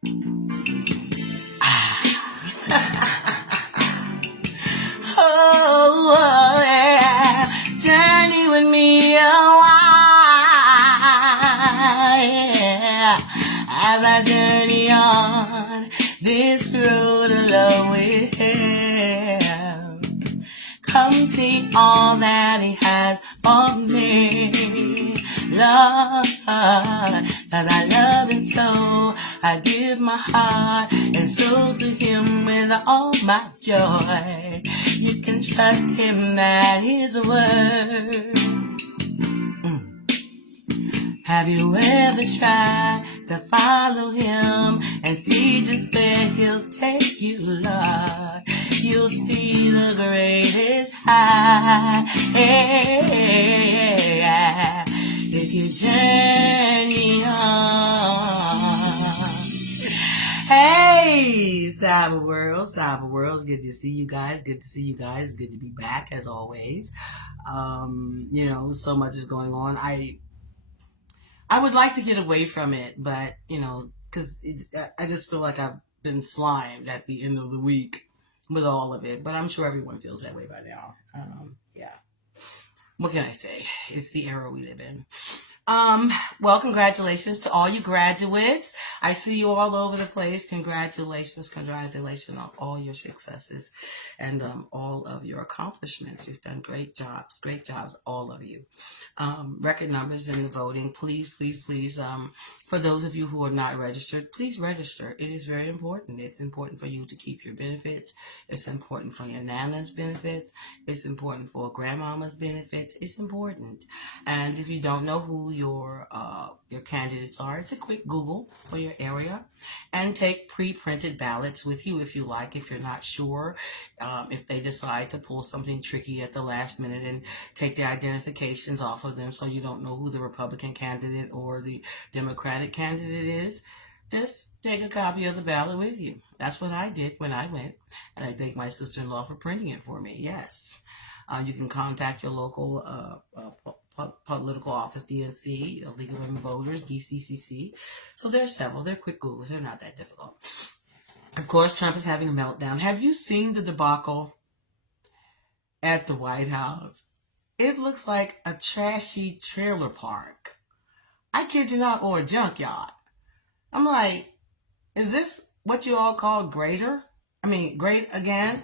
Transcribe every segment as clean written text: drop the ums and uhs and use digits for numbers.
Oh, yeah. Journey with me a while, yeah. As I journey on this road of love with him. Come see all that he has for me. Lord, cause I love him so. I give my heart and soul to him with all my joy. You can trust him, that his word. Have you ever tried to follow him and see just where he'll take you, Lord? You'll see the greatest high. Yeah. If you journey on. Hey, Cyber World, it's good to see you guys. Good to see you guys. Good to be back as always. So much is going on. I would like to get away from it, but because I just feel like I've been slimed at the end of the week with all of it. But I'm sure everyone feels that way by now. Yeah. What can I say? It's the era we live in. Well, congratulations to all you graduates. I see you all over the place. Congratulations on all your successes and all of your accomplishments. You've done great jobs, all of you. Record numbers in the voting. Please, for those of you who are not registered, please register. It is very important. It's important for you to keep your benefits. It's important for your Nana's benefits. It's important for grandmama's benefits. It's important. And if you don't know who your candidates are, it's a quick Google for your area, and take pre-printed ballots with you if you like. If you're not sure, if they decide to pull something tricky at the last minute and take the identifications off of them, so you don't know who the Republican candidate or the Democratic candidate is, just take a copy of the ballot with you. That's what I did when I went, and I thank my sister-in-law for printing it for me. Yes. You can contact your local political office, DNC, League of Women Voters, DCCC. So there's several. They're quick Googles. They're not that difficult. Of course, Trump is having a meltdown. Have you seen the debacle at the White House? It looks like a trashy trailer park. I kid you not, or a junkyard. I'm like, is this what you all call greater? I mean, great again?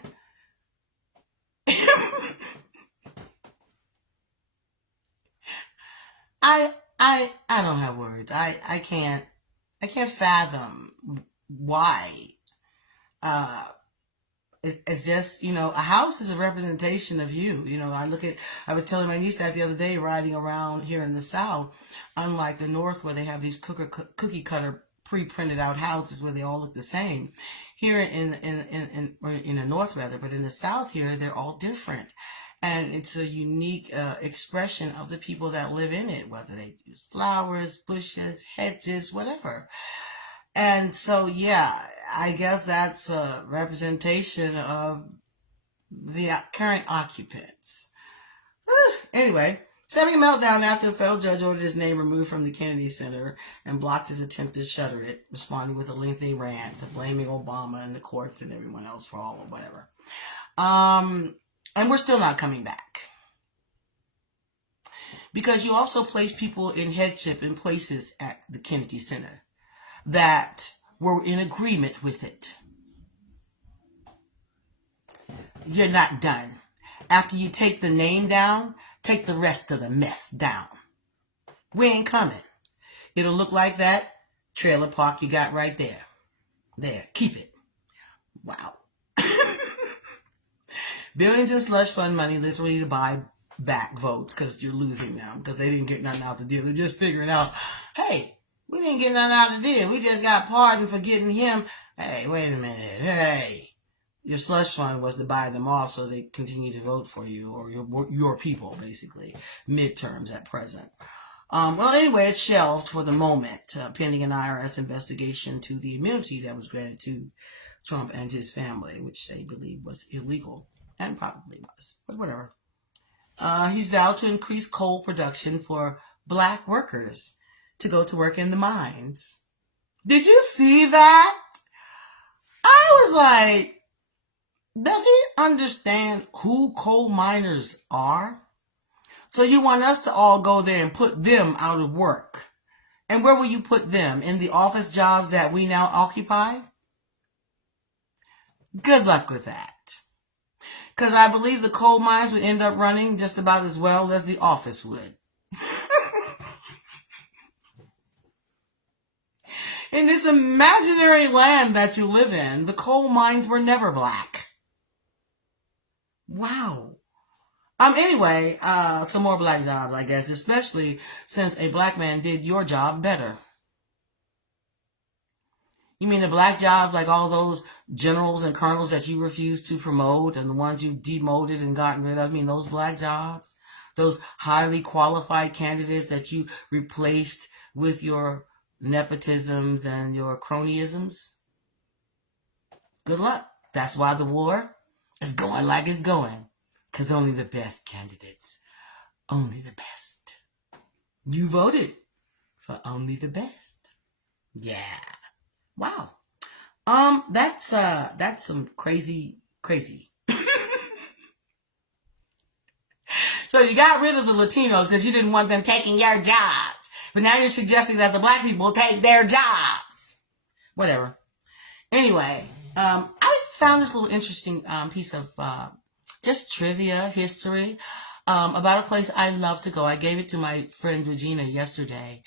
I don't have words. I can't fathom why. It's just, a house is a representation of you. I was telling my niece that the other day, riding around here in the South, unlike the North where they have these cookie cutter pre-printed out houses where they all look the same. Here in the North rather, but in the South here, they're all different. And it's a unique expression of the people that live in it, whether they use flowers, bushes, hedges, whatever. And so, yeah, I guess that's a representation of the current occupants. Anyway, having a meltdown after a federal judge ordered his name removed from the Kennedy Center and blocked his attempt to shutter it, responding with a lengthy rant to blaming Obama and the courts and everyone else for all of whatever. And we're still not coming back. Because you also place people in headship in places at the Kennedy Center that were in agreement with it. You're not done. After you take the name down, take the rest of the mess down. We ain't coming. It'll look like that trailer park you got right there. There, keep it. Wow. Billions in slush fund money literally to buy back votes because you're losing them because they didn't get nothing out the deal. They're just figuring out, hey, we didn't get nothing out of the deal. We just got pardoned for getting him. Hey, wait a minute. Hey, your slush fund was to buy them off so they continue to vote for you or your people, basically. Midterms at present. Well, anyway, it's shelved for the moment, pending an IRS investigation to the immunity that was granted to Trump and his family, which they believe was illegal. And probably was, but whatever. He's vowed to increase coal production for Black workers to go to work in the mines. Did you see that? I was like, does he understand who coal miners are? So you want us to all go there and put them out of work. And where will you put them? In the office jobs that we now occupy? Good luck with that. Because I believe the coal mines would end up running just about as well as the office would. In this imaginary land that you live in, the coal mines were never black. Wow. Anyway, some more black jobs, I guess, especially since a black man did your job better. You mean the black jobs like all those generals and colonels that you refused to promote and the ones you demoted and gotten rid of? I mean, those black jobs? Those highly qualified candidates that you replaced with your nepotisms and your cronyisms? Good luck. That's why the war is going like it's going. Because only the best candidates, only the best. You voted for only the best. Yeah. Wow. That's some crazy. So you got rid of the Latinos because you didn't want them taking your jobs. But now you're suggesting that the black people take their jobs. Whatever. Anyway, I found this little interesting piece of just trivia, history, about a place I love to go. I gave it to my friend Regina yesterday.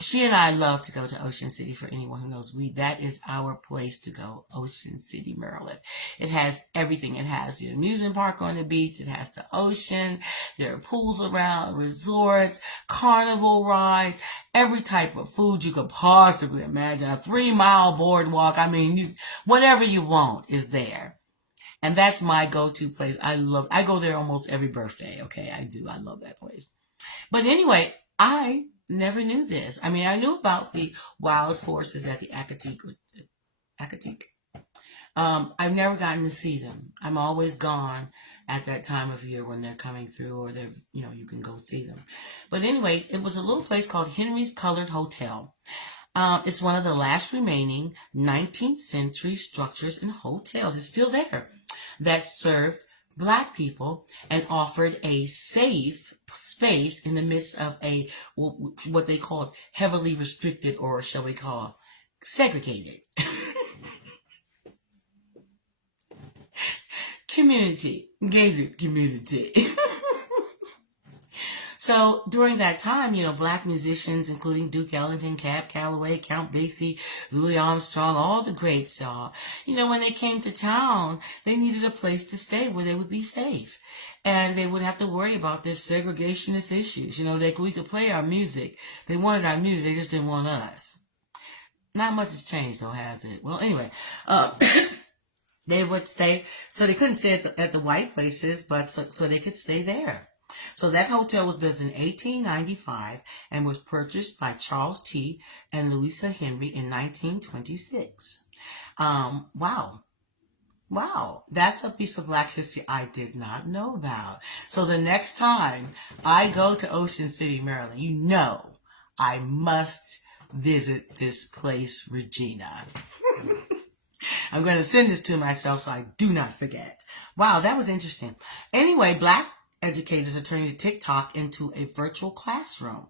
She and I love to go to Ocean City. For anyone who knows, that is our place to go, Ocean City, Maryland. It has everything. It has the amusement park on the beach. It has the ocean. There are pools around, resorts, carnival rides, every type of food you could possibly imagine. A 3-mile boardwalk. I mean, whatever you want is there. And that's my go-to place. I go there almost every birthday. Okay, I do. I love that place. But anyway, I never knew this. I mean, I knew about the wild horses at the Acatee. I've never gotten to see them. I'm always gone at that time of year when they're coming through, or they're, you can go see them. But anyway, it was a little place called Henry's Colored Hotel. It's one of the last remaining 19th century structures and hotels. It's still there, that served black people and offered a safe space in the midst of a what they called heavily restricted, or shall we call segregated gated community. So during that time, black musicians, including Duke Ellington, Cab Calloway, Count Basie, Louis Armstrong, all the greats, y'all, when they came to town, they needed a place to stay where they would be safe. And they wouldn't have to worry about their segregationist issues. We could play our music. They wanted our music. They just didn't want us. Not much has changed, though, has it? Well, anyway, they would stay. So they couldn't stay at the white places, but so they could stay there. So that hotel was built in 1895 and was purchased by Charles T. and Louisa Henry in 1926. Wow, that's a piece of black history I did not know about. So the next time I go to Ocean City, Maryland, I must visit this place, Regina. I'm going to send this to myself so I do not forget. Wow, that was interesting. Anyway, black educators are turning TikTok into a virtual classroom.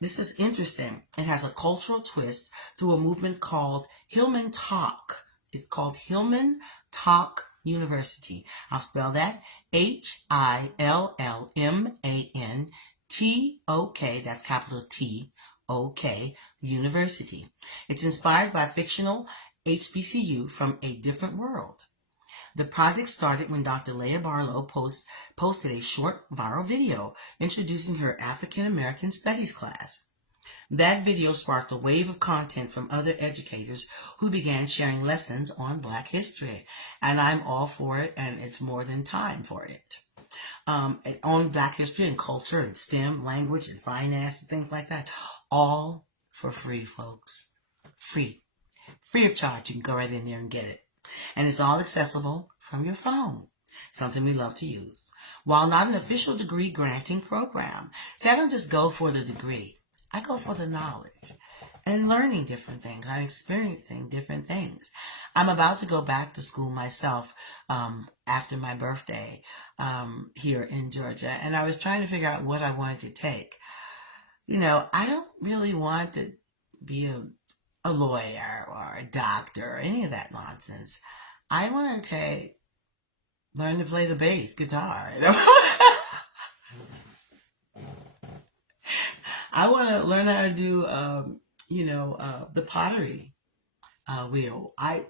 This is interesting. It has a cultural twist through a movement called Hillman Talk. It's called Hillman Talk University. I'll spell that HILLMANTOK. That's capital T-O-K, University. It's inspired by fictional HBCU from a different world. The project started when Dr. Leah Barlow posted a short viral video introducing her African American Studies class. That video sparked a wave of content from other educators who began sharing lessons on Black history. And I'm all for it, and it's more than time for it. On Black history and culture and STEM, language and finance and things like that. All for free, folks. Free. Free of charge. You can go right in there and get it. And it's all accessible from your phone, something we love to use. While not an official degree granting program, so I don't just go for the degree. I go for the knowledge. and learning different things. I'm experiencing different things. I'm about to go back to school myself after my birthday here in Georgia, and I was trying to figure out what I wanted to take. I don't really want to be a lawyer or a doctor or any of that nonsense. I want to learn to play the bass guitar. I want to learn how to do, the pottery wheel. I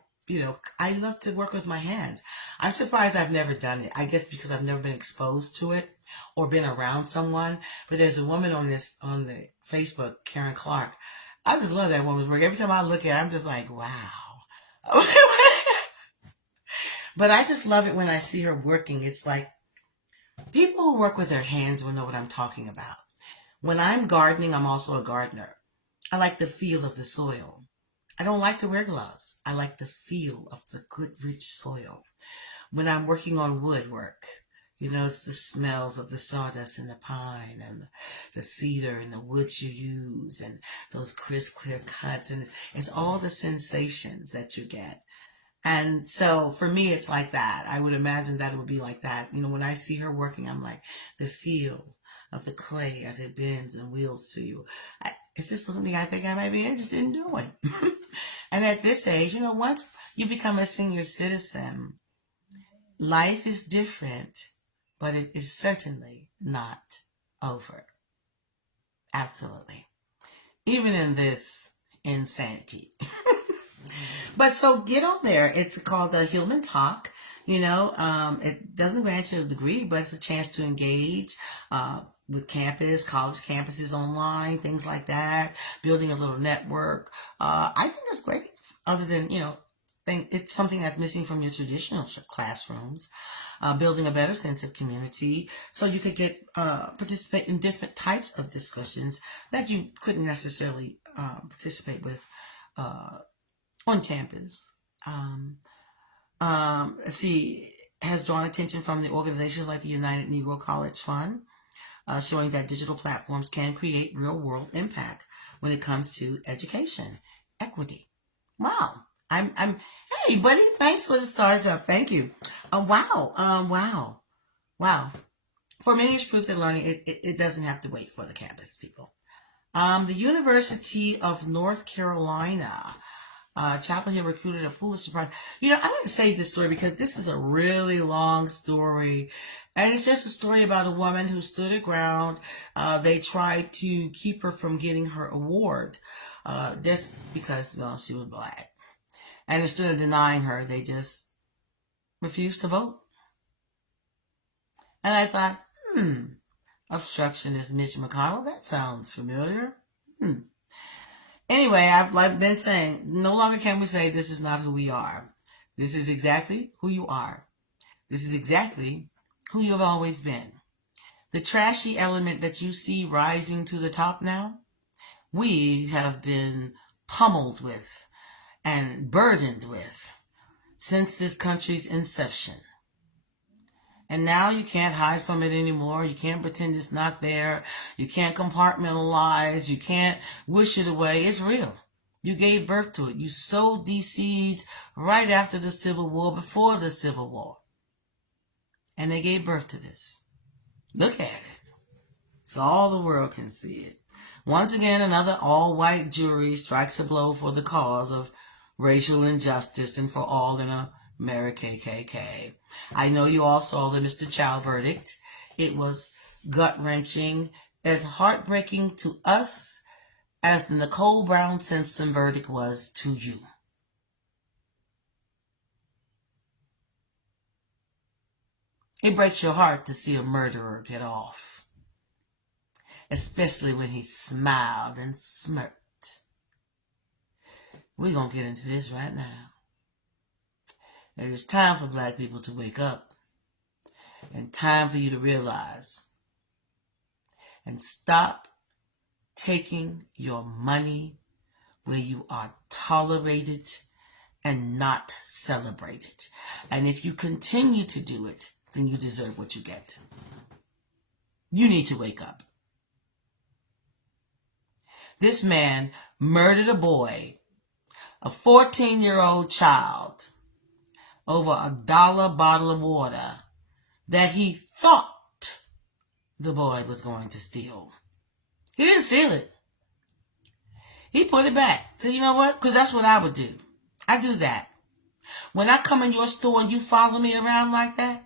love to work with my hands. I'm surprised I've never done it. I guess because I've never been exposed to it or been around someone. But there's a woman on the Facebook, Karen Clark. I just love that woman's work. Every time I look at her, I'm just like, wow. But I just love it when I see her working. It's like people who work with their hands will know what I'm talking about. When I'm gardening, I'm also a gardener. I like the feel of the soil. I don't like to wear gloves. I like the feel of the good, rich soil. When I'm working on woodwork, it's the smells of the sawdust and the pine and the cedar and the woods you use and those crisp, clear cuts. And it's all the sensations that you get. And so for me, it's like that. I would imagine that it would be like that. When I see her working, I'm like, the feel of the clay as it bends and wheels to you. It's just something I think I might be interested in doing. And at this age, once you become a senior citizen, life is different, but it is certainly not over. Absolutely. Even in this insanity. But so get on there. It's called the Hillman Talk. It doesn't grant you a degree, but it's a chance to engage with college campuses online, things like that, building a little network. I think that's great. Other than, it's something that's missing from your traditional classrooms. Building a better sense of community so you could participate in different types of discussions that you couldn't necessarily participate with on campus. Has drawn attention from the organizations like the United Negro College Fund, showing that digital platforms can create real world impact when it comes to education equity. Wow. Hey buddy, thanks for the stars up. Thank you. Wow. For many, it's proof that learning, it doesn't have to wait for the campus, people. The University of North Carolina, Chapel Hill recruited a Pulitzer Prize. I'm going to save this story because this is a really long story. And it's just a story about a woman who stood her ground. They tried to keep her from getting her award just because, she was Black. And instead of denying her, they just refused to vote. And I thought, obstructionist Mitch McConnell, that sounds familiar. Anyway, I've been saying, no longer can we say this is not who we are. This is exactly who you are. This is exactly who you have always been. The trashy element that you see rising to the top now, we have been pummeled with and burdened with since this country's inception. And now you can't hide from it anymore. You can't pretend it's not there. You can't compartmentalize. You can't wish it away. It's real. You gave birth to it. You sowed these seeds right after the Civil War, before the Civil War. And they gave birth to this. Look at it. So all the world can see it. Once again, another all-white jury strikes a blow for the cause of racial injustice and for all in America KKK. I know you all saw the Mr. Chow verdict. It was gut-wrenching, as heartbreaking to us as the Nicole Brown Simpson verdict was to you. It breaks your heart to see a murderer get off, especially when he smiled and smirked. We're going to get into this right now. It is time for Black people to wake up, and time for you to realize and stop taking your money where you are tolerated and not celebrated. And if you continue to do it, then you deserve what you get. You need to wake up. This man murdered a boy, a 14-year-old child, over $1 bottle of water that he thought the boy was going to steal. He didn't steal it. He put it back. So you know what? Because that's what I would do. I do that. When I come in your store and you follow me around like that,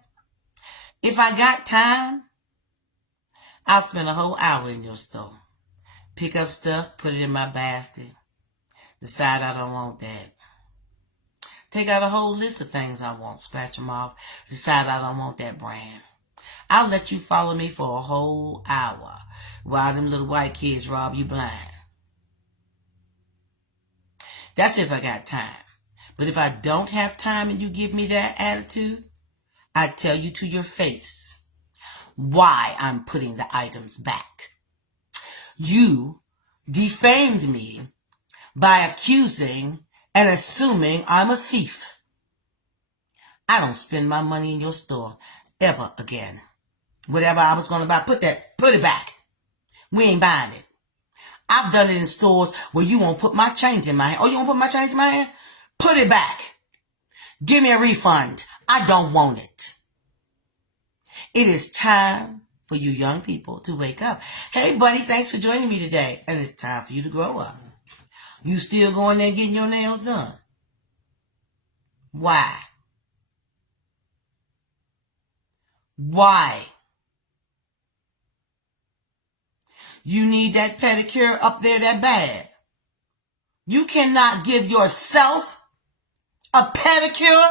if I got time, I'll spend a whole hour in your store. Pick up stuff, put it in my basket. Decide I don't want that. Take out a whole list of things I want. Scratch them off. Decide I don't want that brand. I'll let you follow me for a whole hour while them little white kids rob you blind. That's if I got time. But if I don't have time and you give me that attitude, I tell you to your face why I'm putting the items back. You defamed me by accusing and assuming I'm a thief. I don't spend my money in your store ever again. Whatever I was going to buy, put it back. We ain't buying it. I've done it in stores where you won't put my change in my hand. Oh, you won't put my change in my hand? Put it back. Give me a refund. I don't want it. It is time for you young people to wake up. Hey, buddy, thanks for joining me today. And it's time for you to grow up. You still going there getting your nails done? Why? Why? You need that pedicure up there that bad. You cannot give yourself a pedicure?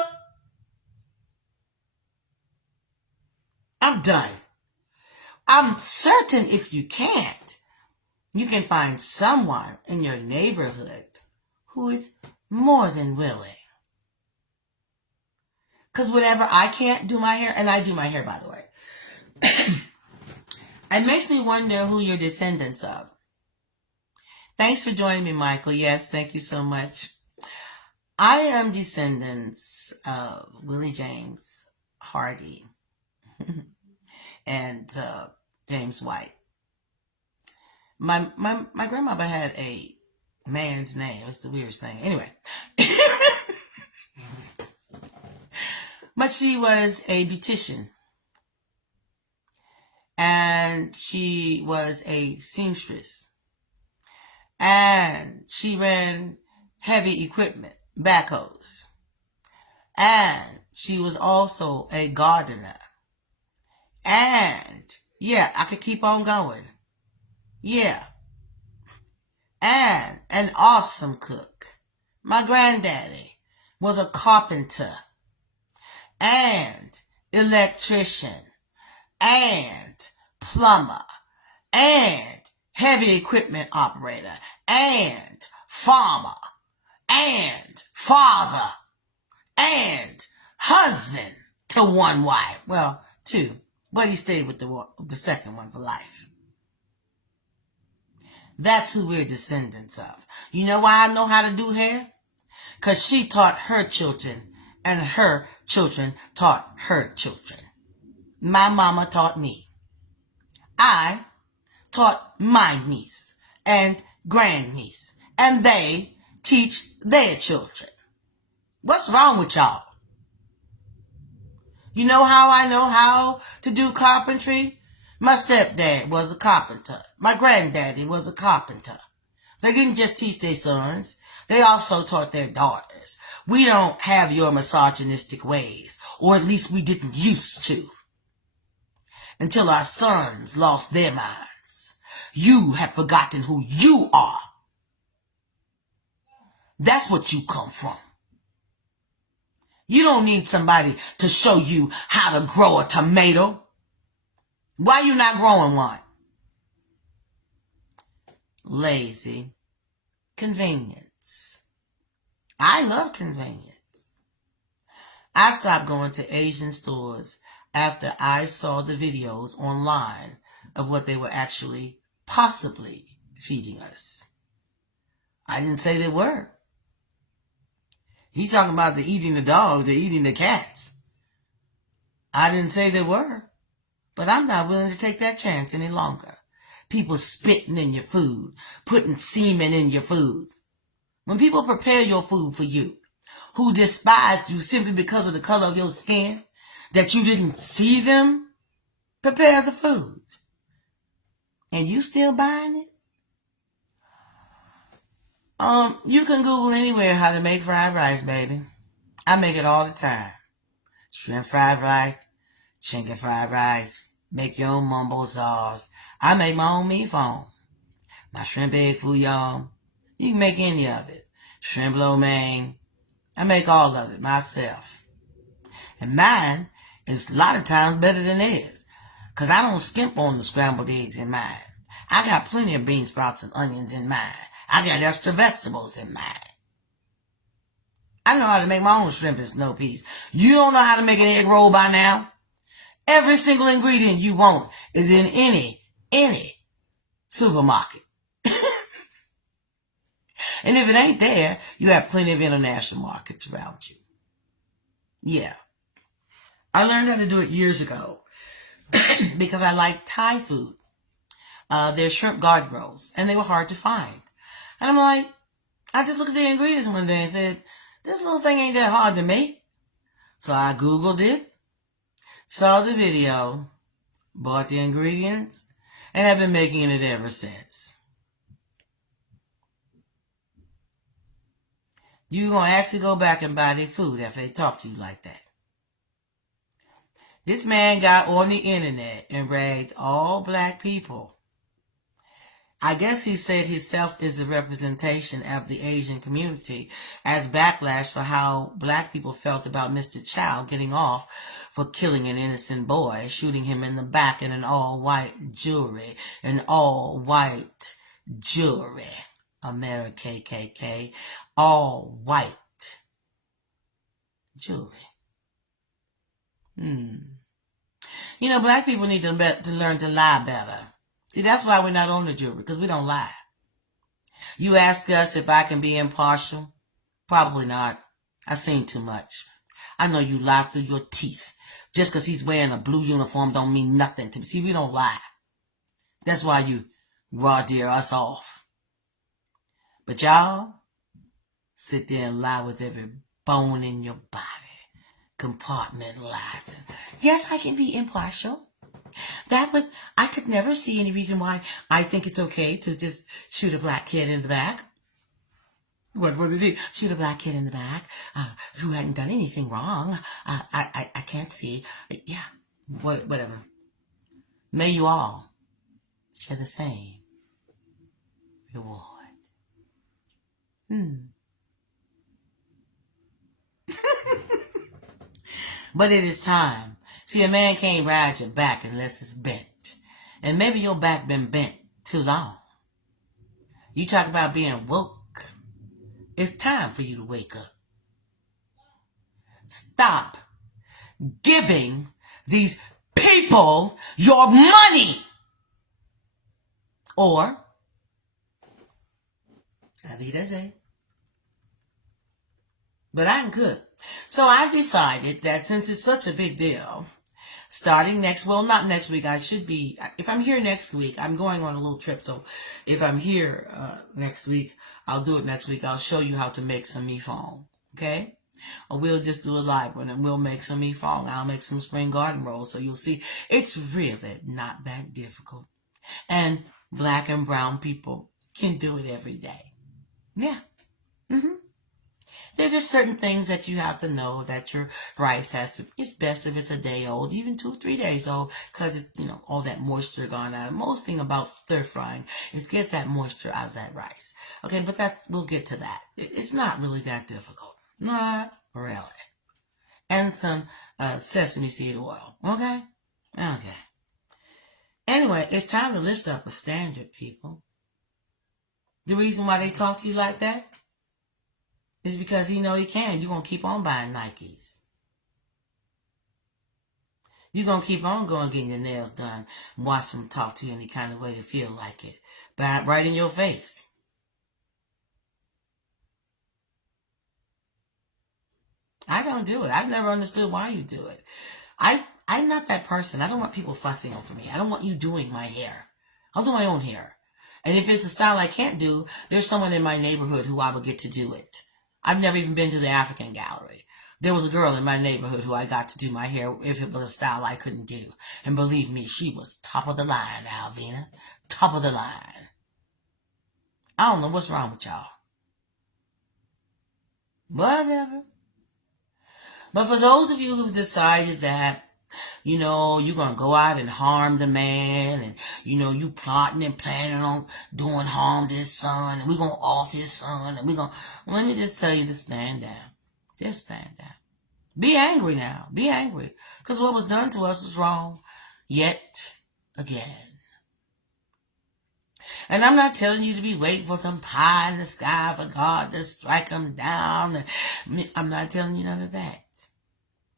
I'm done. I'm certain if you can't, you can find someone in your neighborhood who is more than willing. Because whenever I can't do my hair, and I do my hair, by the way, it makes me wonder who you're descendants of. Thanks for joining me, Michael. Yes, thank you so much. I am descendants of Willie James Hardy and James White. My grandmother had a man's name. It's the weirdest thing. Anyway. But she was a beautician. And she was a seamstress. And she ran heavy equipment, backhoes. And she was also a gardener. And, yeah, I could keep on going. Yeah. And an awesome cook. My granddaddy was a carpenter and electrician and plumber and heavy equipment operator and farmer and father and husband to one wife. Well, two, but he stayed with the second one for life. That's who we're descendants of. You know why I know how to do hair? Because she taught her children, and her children taught her children. My mama taught me. I taught my niece and grandniece, and they teach their children. What's wrong with y'all? You know how I know how to do carpentry? My stepdad was a carpenter. My granddaddy was a carpenter. They didn't just teach their sons. They also taught their daughters. We don't have your misogynistic ways, or at least we didn't used to. Until our sons lost their minds. You have forgotten who you are. That's what you come from. You don't need somebody to show you how to grow a tomato. Why you not growing one? Lazy. Convenience. I love convenience. I stopped going to Asian stores after I saw the videos online of what they were actually possibly feeding us. I didn't say they were. He's talking about they're eating the dogs, they're eating the cats. I didn't say they were. But I'm not willing to take that chance any longer. people spitting in your food, putting semen in your food. When people prepare your food for you, who despised you simply because of the color of your skin, that you didn't see them prepare the food, and you still buying it? You can Google anywhere how to make fried rice, baby. I make it all the time. Shrimp fried rice, chicken fried rice, make your own mumbo sauce. I make my own meat foam. My shrimp egg fouillon. You can make any of it. Shrimp lo mein. I make all of it myself. And mine is a lot of times better than theirs. Because I don't skimp on the scrambled eggs in mine. I got plenty of bean sprouts and onions in mine. I got extra vegetables in mine. I know how to make my own shrimp and snow peas. You don't know how to make an egg roll by now? Every single ingredient you want is in any supermarket. And if it ain't there, you have plenty of international markets around you. Yeah. I learned how to do it years ago because I like Thai food. They're shrimp garden rolls, and they were hard to find. And I'm like, I just looked at the ingredients one day and said, this little thing ain't that hard to make. So I Googled it, saw the video, bought the ingredients, and have been making it ever since. You're going to actually go back and buy their food if they talk to you like that. This man got on the internet and ragged all black people. I guess he said himself is a representation of the Asian community as backlash for how black people felt about Mr. Chow getting off for killing an innocent boy, shooting him in the back in an all-white jury. America KKK, all white jury. You know, black people need to learn to lie better. See, that's why we're not on the jury, because we don't lie. You ask us if I can be impartial? Probably not. I've seen too much. I know you lie through your teeth. Just because he's wearing a blue uniform don't mean nothing to me. See, we don't lie. That's why you raw deer us off. But y'all sit there and lie with every bone in your body, compartmentalizing. Yes, I can be impartial. I could never see any reason why I think it's okay to just shoot a black kid in the back. What did he shoot a black kid in the back who hadn't done anything wrong? I can't see. Yeah, whatever. May you all share the same reward. But it is time. See, a man can't ride your back unless it's bent. And maybe your back been bent too long. You talk about being woke. It's time for you to wake up. Stop giving these people your money. Or, la vida say. But I'm good. So I've decided that since it's such a big deal, starting not next week, if I'm here next week, I'm going on a little trip. So if I'm here next week, I'll do it next week. I'll show you how to make some mee foam. Okay? Or we'll just do a live one and we'll make some mee foam. I'll make some spring garden rolls. So you'll see it's really not that difficult. And black and brown people can do it every day. Yeah. There are just certain things that you have to know that your rice it's best if it's a day old, even 2-3 days old, because it's, all that moisture gone out. And most thing about stir frying is get that moisture out of that rice. Okay, but we'll get to that. It's not really that difficult. Not really. And some sesame seed oil. Okay? Okay. Anyway, it's time to lift up a standard, people. The reason why they talk to you like that is because you know you can. You're going to keep on buying Nikes. You're going to keep on going getting your nails done and watch them talk to you any kind of way to feel like it. But right in your face. I don't do it. I've never understood why you do it. I'm not that person. I don't want people fussing over me. I don't want you doing my hair. I'll do my own hair. And if it's a style I can't do, there's someone in my neighborhood who I would get to do it. I've never even been to the African Gallery. There was a girl in my neighborhood who I got to do my hair if it was a style I couldn't do. And believe me, she was top of the line, Alvina. Top of the line. I don't know what's wrong with y'all. Whatever. But for those of you who decided that, you're going to go out and harm the man, and, you plotting and planning on doing harm to his son, and we're going to off his son, and let me just tell you to stand down. Just stand down. Be angry now. Be angry. Because what was done to us was wrong yet again. And I'm not telling you to be waiting for some pie in the sky for God to strike them down. I'm not telling you none of that.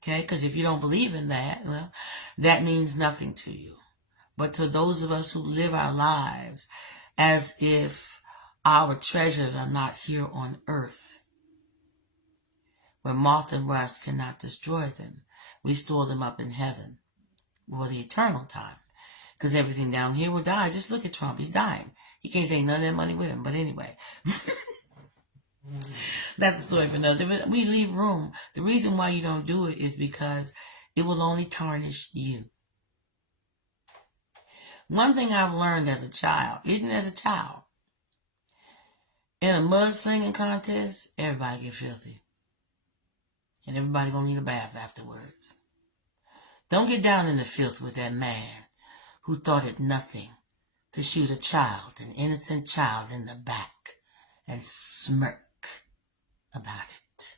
Okay? Because if you don't believe in that, well, that means nothing to you. But to those of us who live our lives as if our treasures are not here on earth, where moth and rust cannot destroy them, we store them up in heaven for the eternal time. Because everything down here will die. Just look at Trump. He's dying. He can't take none of that money with him. But anyway, that's a story for another. But we leave room. The reason why you don't do it is because it will only tarnish you. One thing I've learned as a child, even as a child, in a mudslinging contest, everybody get filthy. And everybody gonna need a bath afterwards. Don't get down in the filth with that man who thought it nothing to shoot a child, an innocent child, in the back and smirk about it.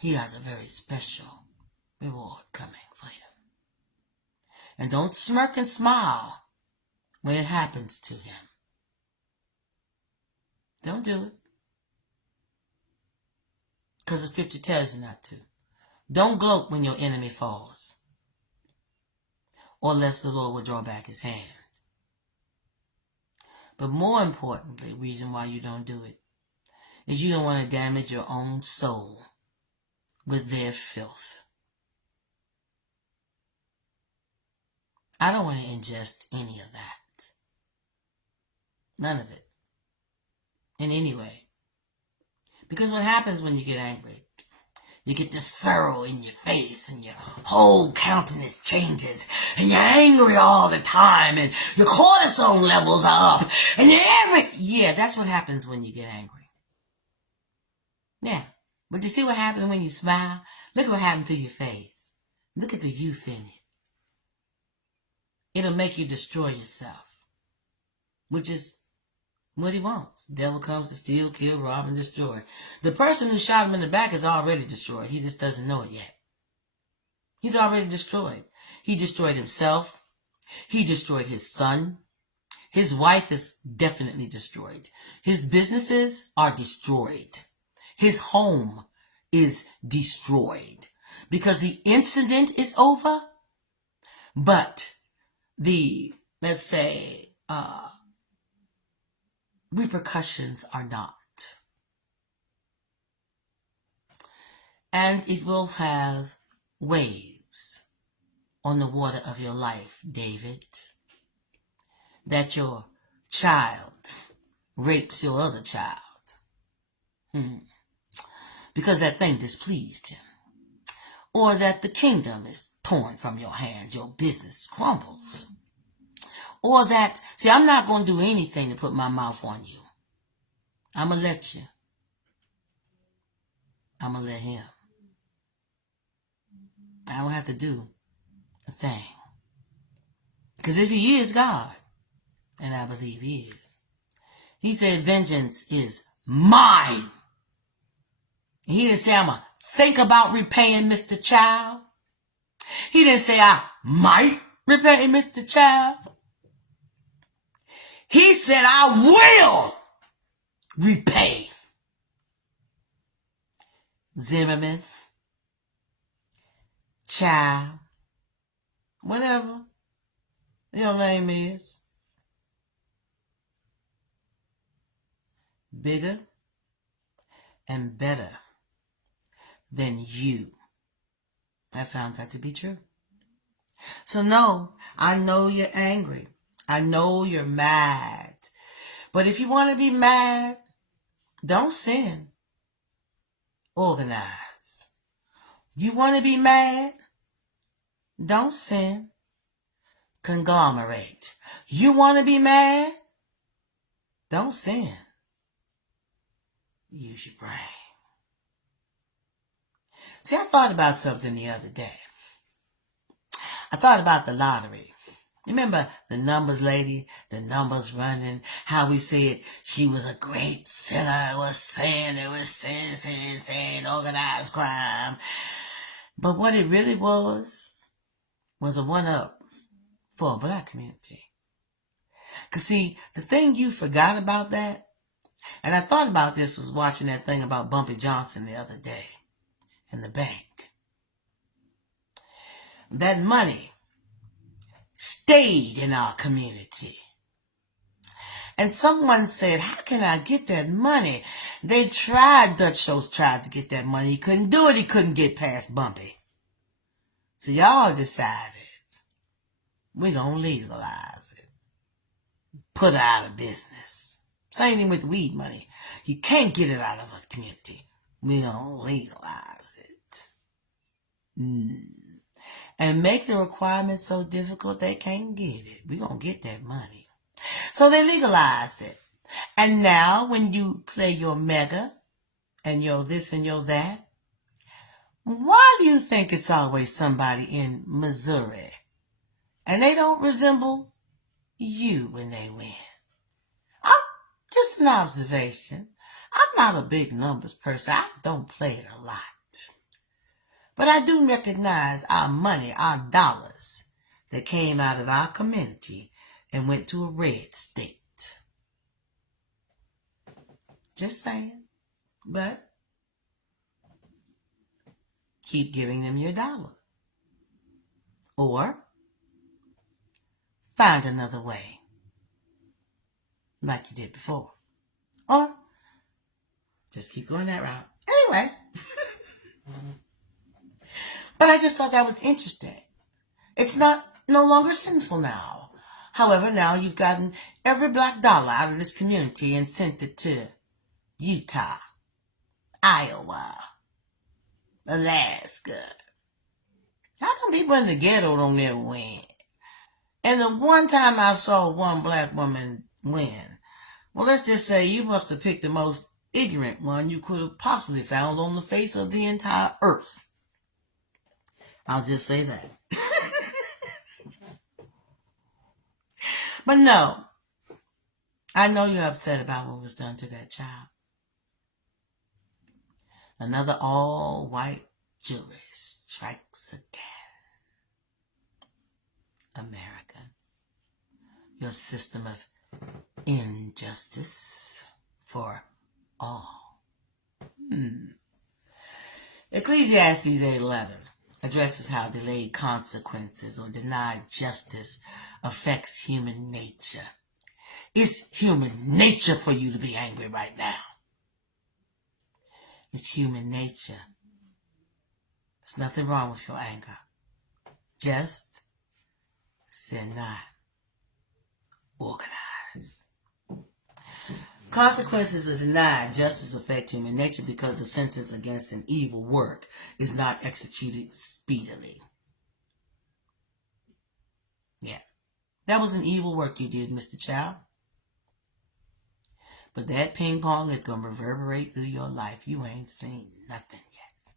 He has a very special reward coming for him. And don't smirk and smile when it happens to him. Don't do it. Because the scripture tells you not to. Don't gloat when your enemy falls, or lest the Lord will draw back his hand. But more importantly, the reason why you don't do it is you don't want to damage your own soul with their filth. I don't want to ingest any of that. None of it. In any way. Because what happens when you get angry? You get this furrow in your face and your whole countenance changes and you're angry all the time and your cortisol levels are up and that's what happens when you get angry. Yeah. But you see what happens when you smile? Look what happened to your face. Look at the youth in it. It'll make you destroy yourself, which is what he wants. The devil comes to steal, kill, rob, and destroy. The person who shot him in the back is already destroyed. He just doesn't know it yet. He's already destroyed. He destroyed himself. He destroyed his son. His wife is definitely destroyed. His businesses are destroyed. His home is destroyed. Because the incident is over, but the, let's say, repercussions are not. And it will have waves on the water of your life, David. That your child rapes your other child. Because that thing displeased him. Or that the kingdom is torn from your hands, your business crumbles. Or that, see, I'm not going to do anything to put my mouth on you. I'm going to let you. I'm going to let him. I don't have to do a thing. Because if he is God, and I believe he is, he said, vengeance is mine. He didn't say, I'm going to think about repaying Mr. Child. He didn't say, I might repay Mr. Child. He said, I will repay. Zimmerman, Child, whatever your name is. Bigger and better than you. I found that to be true. So no, I know you're angry. I know you're mad. But if you want to be mad, don't sin. Organize. You want to be mad? Don't sin. Conglomerate. You want to be mad? Don't sin. Use your brain. See, I thought about something the other day. I thought about the lottery. Remember the numbers lady, the numbers running, how we said she was a great sinner, it was sin, organized crime. But what it really was a one-up for a black community. Because see, the thing you forgot about that, and I thought about this was watching that thing about Bumpy Johnson the other day in the bank. That money stayed in our community. And someone said, how can I get that money? They tried, Dutch Schultz tried to get that money. He couldn't do it. He couldn't get past Bumpy. So y'all decided, we're going to legalize it. Put it out of business. Same thing with weed money. You can't get it out of a community. We're going to legalize it. And make the requirements so difficult they can't get it. We're going to get that money. So they legalized it. And now when you play your mega and your this and your that, why do you think it's always somebody in Missouri and they don't resemble you when they win? Just an observation. I'm not a big numbers person. I don't play it a lot. But I do recognize our money, our dollars that came out of our community and went to a red state. Just saying. But keep giving them your dollar. Or find another way. Like you did before. Or just keep going that route. Anyway. But I just thought that was interesting. It's no longer sinful now. However, now you've gotten every black dollar out of this community and sent it to Utah, Iowa, Alaska. How come people in the ghetto don't ever win? And the one time I saw one black woman win, well, let's just say you must have picked the most ignorant one you could have possibly found on the face of the entire earth. I'll just say that. But no, I know you're upset about what was done to that child. Another all-white jury strikes again. America, your system of injustice for all. Ecclesiastes 8:11 addresses how delayed consequences or denied justice affects human nature. It's human nature for you to be angry right now. It's human nature. There's nothing wrong with your anger. Just sin not. Organize. Consequences of denied justice affect human nature because the sentence against an evil work is not executed speedily. Yeah. That was an evil work you did, Mr. Child. But that ping pong is going to reverberate through your life. You ain't seen nothing yet.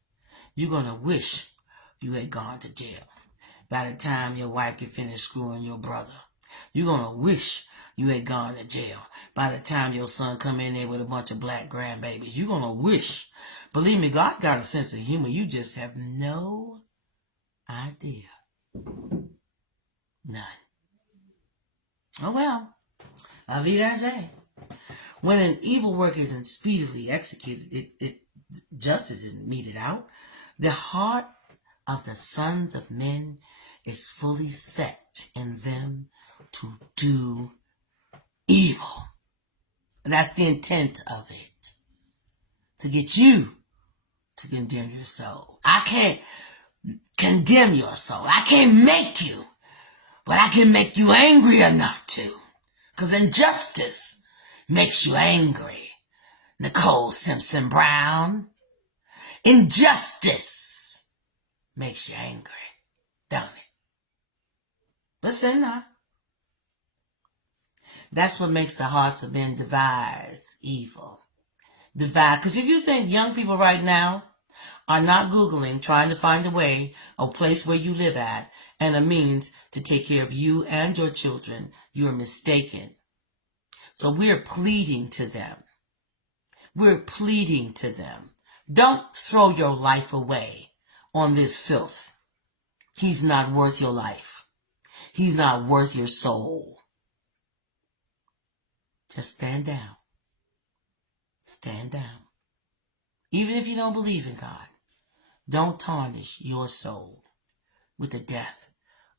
You're going to wish you had gone to jail by the time your wife can finish screwing your brother. You're going to wish you had gone to jail by the time your son come in there with a bunch of black grandbabies. You're going to wish. Believe me, God got a sense of humor. You just have no idea. None. Oh well. La vida es. When an evil work isn't speedily executed, justice isn't meted out. The heart of the sons of men is fully set in them to do evil. And that's the intent of it. To get you to condemn your soul. I can't condemn your soul. I can't make you. but I can make you angry enough to. Because injustice makes you angry. Nicole Simpson Brown. Injustice makes you angry, don't it? Listen now. That's what makes the hearts of men devise evil. Divide. Because if you think young people right now are not Googling, trying to find a way or place where you live at and a means to take care of you and your children, you are mistaken. So we're pleading to them. We're pleading to them. Don't throw your life away on this filth. He's not worth your life. He's not worth your soul. Just stand down. Stand down. Even if you don't believe in God, don't tarnish your soul with the death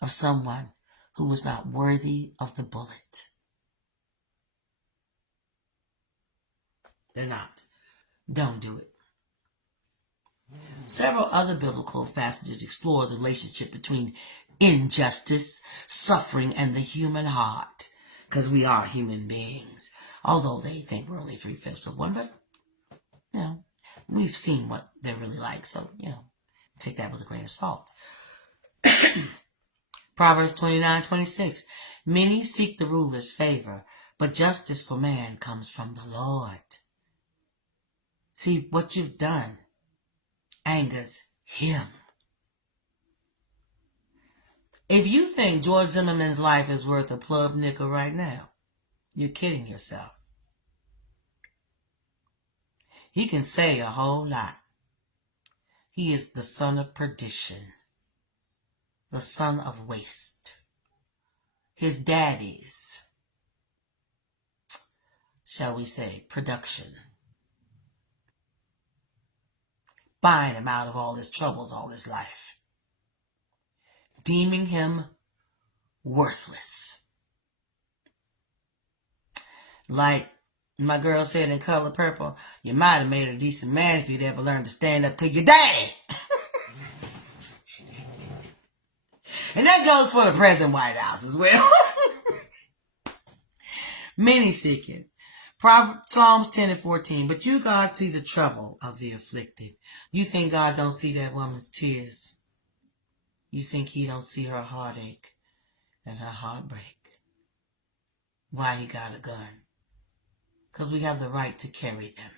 of someone who was not worthy of the bullet. They're not. Don't do it. Several other biblical passages explore the relationship between injustice, suffering, and the human heart. Because we are human beings. Although they think we're only 3/5 of one, but, we've seen what they're really like. So, take that with a grain of salt. Proverbs 29:26. Many seek the ruler's favor, but justice for man comes from the Lord. See, what you've done angers him. If you think George Zimmerman's life is worth a plug nickel right now, you're kidding yourself. He can say a whole lot. He is the son of perdition, the son of waste. His daddy's, shall we say, production. Buying him out of all his troubles all his life. Deeming him worthless. Like my girl said in Color Purple, you might have made a decent man if you'd ever learned to stand up to your daddy. And that goes for the present White House as well. Many seek it. Psalms 10:14. But you, God, see the trouble of the afflicted. You think God don't see that woman's tears? You think he don't see her heartache and her heartbreak? Why he got a gun? Because we have the right to carry them.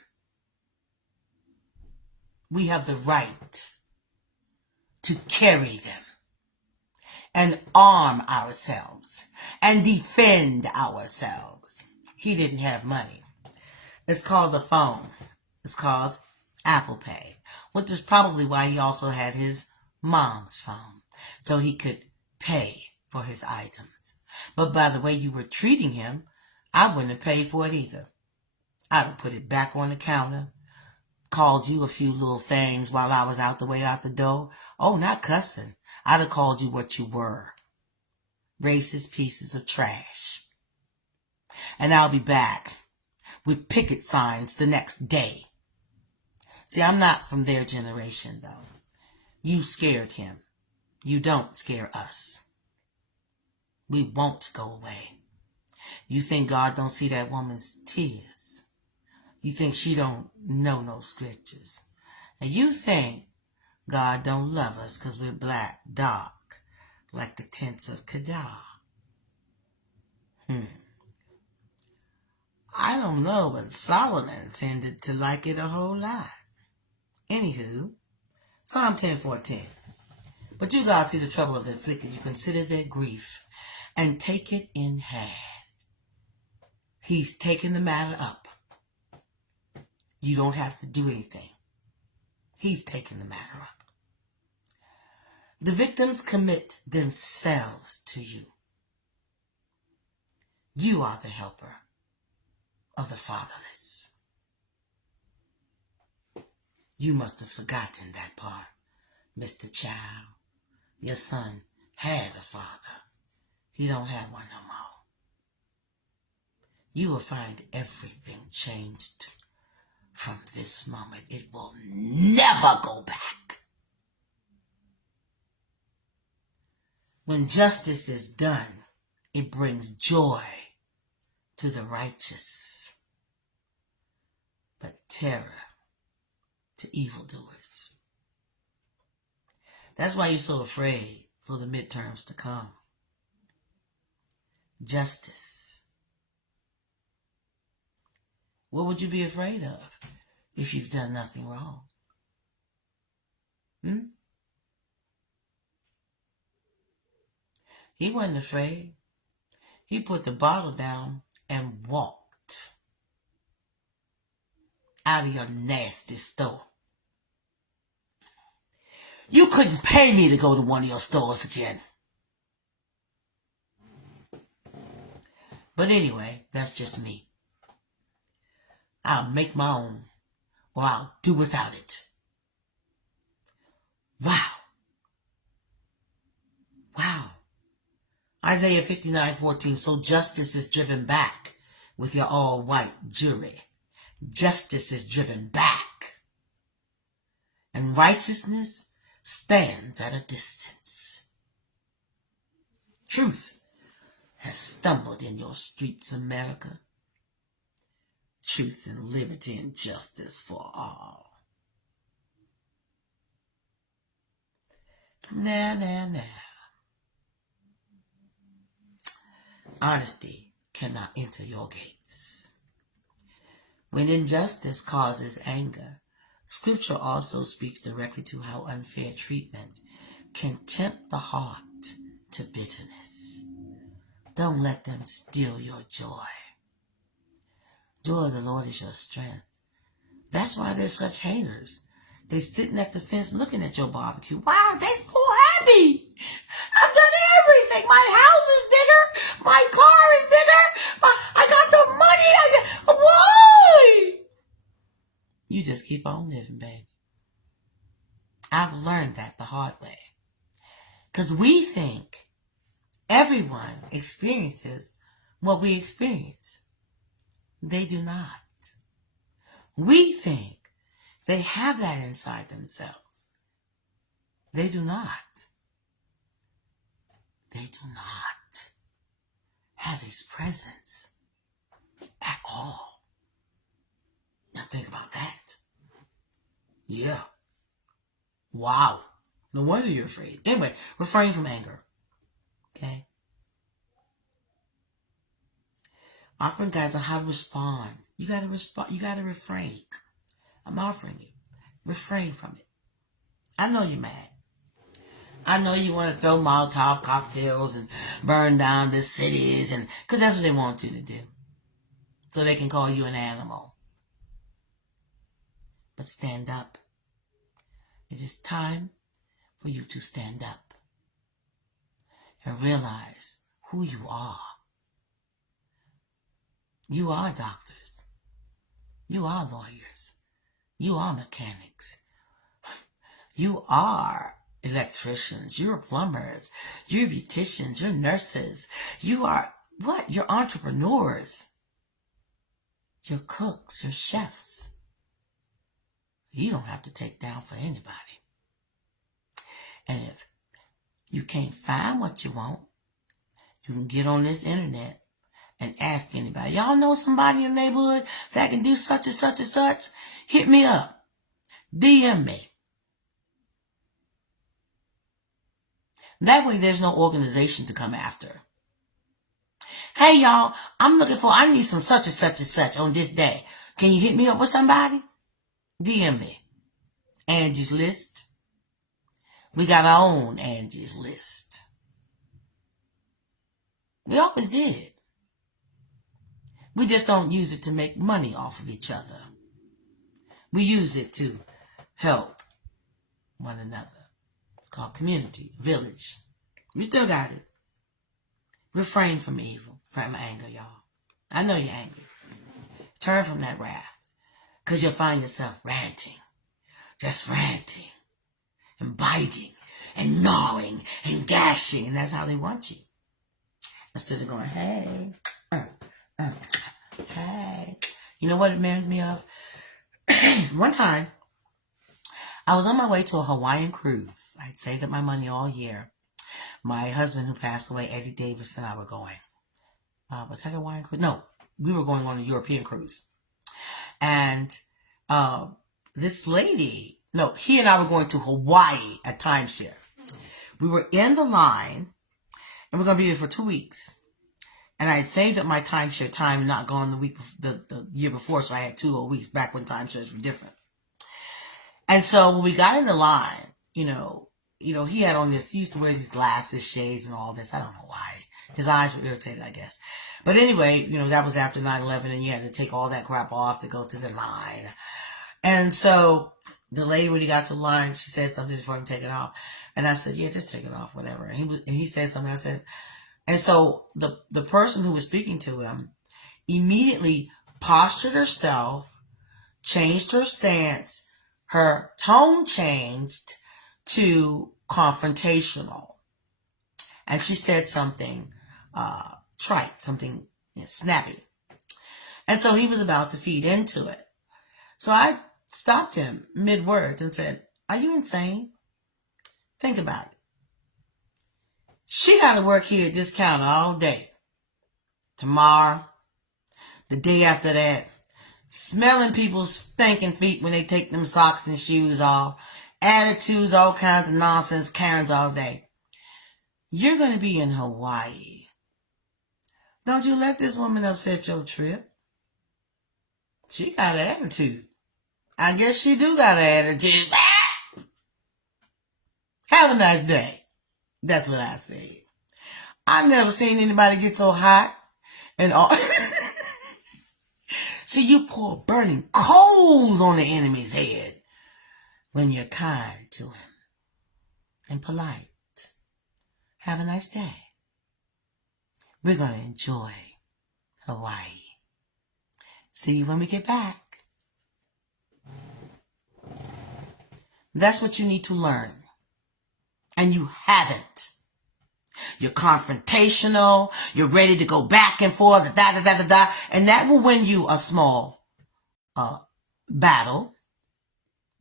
We have the right to carry them and arm ourselves and defend ourselves. He didn't have money. It's called the phone. It's called Apple Pay, which is probably why he also had his mom's phone, so he could pay for his items. But by the way you were treating him, I wouldn't have paid for it either. I'd have put it back on the counter, called you a few little things while I was out the way out the door. Oh, not cussing. I'd have called you what you were. Racist pieces of trash. And I'll be back with picket signs the next day. See, I'm not from their generation, though. You scared him. You don't scare us. We won't go away. You think God don't see that woman's tears. You think she don't know no scriptures. And you think God don't love us because we're black, dark, like the tents of Kedar. I don't know, but Solomon tended to like it a whole lot. Anywho, Psalm 10:14. But you, God, see the trouble of the afflicted. You consider their grief and take it in hand. He's taken the matter up. You don't have to do anything. He's taken the matter up. The victims commit themselves to you. You are the helper of the fatherless. You must have forgotten that part, Mr. Child. Your son had a father. He don't have one no more. You will find everything changed from this moment. It will never go back. When justice is done, it brings joy to the righteous, but terror to evildoers. That's why you're so afraid for the midterms to come. Justice. What would you be afraid of if you've done nothing wrong? He wasn't afraid. He put the bottle down and walked out of your nasty store. You couldn't pay me to go to one of your stores again. But anyway, that's just me. I'll make my own, or I'll do without it. Wow. Wow. Isaiah 59:14. So justice is driven back with your all-white jury. Justice is driven back. And righteousness stands at a distance. Truth has stumbled in your streets, America. Truth and liberty and justice for all. Now. Honesty cannot enter your gates. When injustice causes anger, Scripture also speaks directly to how unfair treatment can tempt the heart to bitterness. Don't let them steal your joy. Joy of the Lord is your strength. That's why there's such haters. They sitting at the fence looking at your barbecue. Wow, they so happy. I've done everything. My house is bigger. My car is bigger. I got the money. Why? You just keep on living, baby. I've learned that the hard way. Because we think everyone experiences what we experience. They do not. We think they have that inside themselves. They do not. They do not have His presence at all. Now think about that. Yeah. Wow. No wonder you're afraid. Anyway, refrain from anger. Okay? Offering guides on how to respond. You gotta respond. You gotta refrain. I'm offering you. Refrain from it. I know you're mad. I know you want to throw Molotov cocktails and burn down the cities, and because that's what they want you to do. So they can call you an animal. But stand up. It is time for you to stand up and realize who you are. You are doctors. You are lawyers. You are mechanics. You are electricians. You're plumbers. You're beauticians. You're nurses. You are what? You're entrepreneurs. You're cooks. You're chefs. You don't have to take down for anybody. And if you can't find what you want, you can get on this internet and ask anybody. Y'all know somebody in your neighborhood that can do such and such and such? Hit me up. DM me. That way there's no organization to come after. Hey y'all, I need some such and such and such on this day. Can you hit me up with somebody? DM me. Angie's List. We got our own Angie's List. We always did. We just don't use it to make money off of each other. We use it to help one another. It's called community, village. We still got it. Refrain from evil, from anger, y'all. I know you're angry. Turn from that wrath. Because you'll find yourself ranting. Just ranting. And biting. And gnawing. And gashing. And that's how they want you. Instead of going, hey. Hey. You know what it reminded me of? One time, I was on my way to a Hawaiian cruise. I'd saved up my money all year. My husband who passed away, Eddie Davis, and I were going. Was that a Hawaiian cruise? No, we were going on a European cruise. And this lady, no, he and I were going to Hawaii at timeshare. We were in the line, and we're going to be there for 2 weeks. And I had saved up my timeshare time, not gone the year before, so I had 2 whole weeks back when timeshares were different. And so when we got in the line, he had on this, he used to wear these glasses, shades, and all this. I don't know why. His eyes were irritated, I guess. But anyway, that was after 9/11, and you had to take all that crap off to go through the line. And so the lady, when he got to the line, she said something before him take it off. And I said, yeah, just take it off, whatever. And he said something. I said, and so the person who was speaking to him immediately postured herself, changed her stance, her tone changed to confrontational. And she said something trite, something snappy. And so he was about to feed into it. So I stopped him mid-words and said, are you insane? Think about it. She got to work here at this counter all day. Tomorrow, the day after that, smelling people's stinking feet when they take them socks and shoes off, attitudes, all kinds of nonsense, Karens all day. You're going to be in Hawaii. Don't you let this woman upset your trip. She got an attitude. I guess she do got an attitude. Have a nice day. That's what I said. I've never seen anybody get so hot and all. See, you pour burning coals on the enemy's head when you're kind to him and polite. Have a nice day. We're going to enjoy Hawaii. See you when we get back. That's what you need to learn. And you haven't. You're confrontational. You're ready to go back and forth. And that will win you a small battle.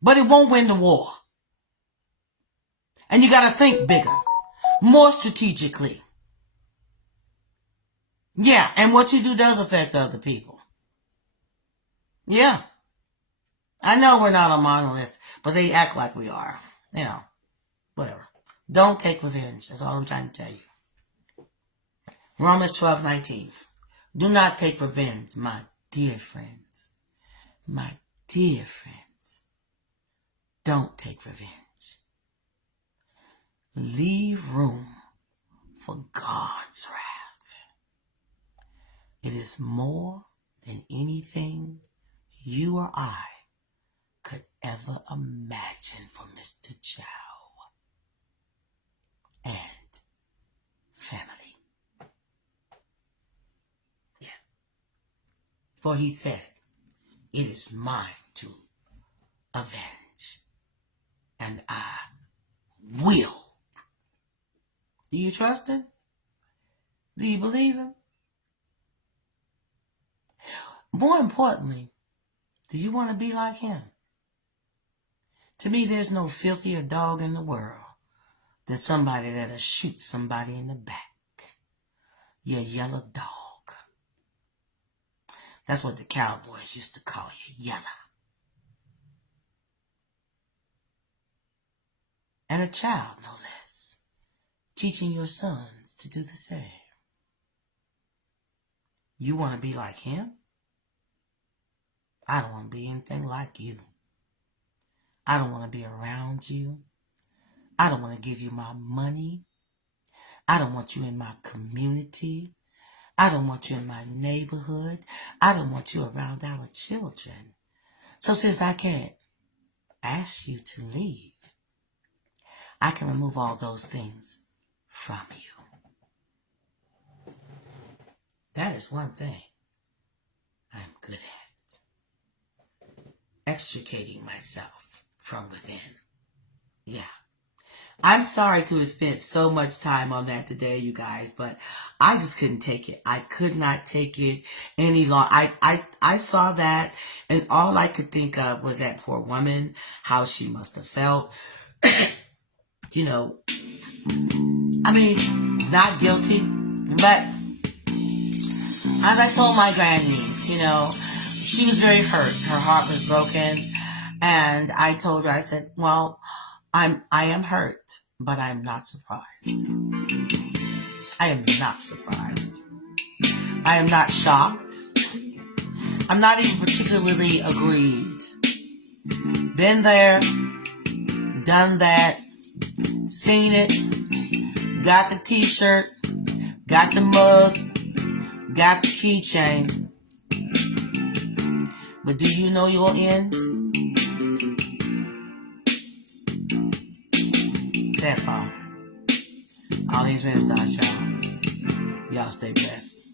But it won't win the war. And you got to think bigger. More strategically. Yeah, and what you do does affect other people. Yeah. I know we're not a monolith, but they act like we are. Whatever. Don't take revenge. That's all I'm trying to tell you. Romans 12:19. Do not take revenge, my dear friends. My dear friends. Don't take revenge. Leave room for God's wrath. It is more than anything you or I could ever imagine for Mr. Chow and family. Yeah. For he said, it is mine to avenge, and I will. Do you trust him? Do you believe him? More importantly, do you want to be like him? To me, there's no filthier dog in the world than somebody that'll shoot somebody in the back. You yellow dog. That's what the cowboys used to call you, yellow. And a child, no less, teaching your sons to do the same. You want to be like him? I don't want to be anything like you. I don't want to be around you. I don't want to give you my money. I don't want you in my community. I don't want you in my neighborhood. I don't want you around our children. So since I can't ask you to leave, I can remove all those things from you. That is one thing I'm good at. Extricating myself from within. Yeah. I'm sorry to have spent so much time on that today, you guys, but I just couldn't take it. I could not take it any longer. I saw that, and all I could think of was that poor woman, how she must have felt. I mean, not guilty, but as I told my grandniece, she was very hurt. Her heart was broken. And I told her, I said, well, I am hurt, but I'm not surprised. I am not surprised. I am not shocked. I'm not even particularly aggrieved. Been there, done that, seen it, got the t-shirt, got the mug, got the keychain. But do you know your end? That part. All these minutes, y'all. Y'all stay blessed.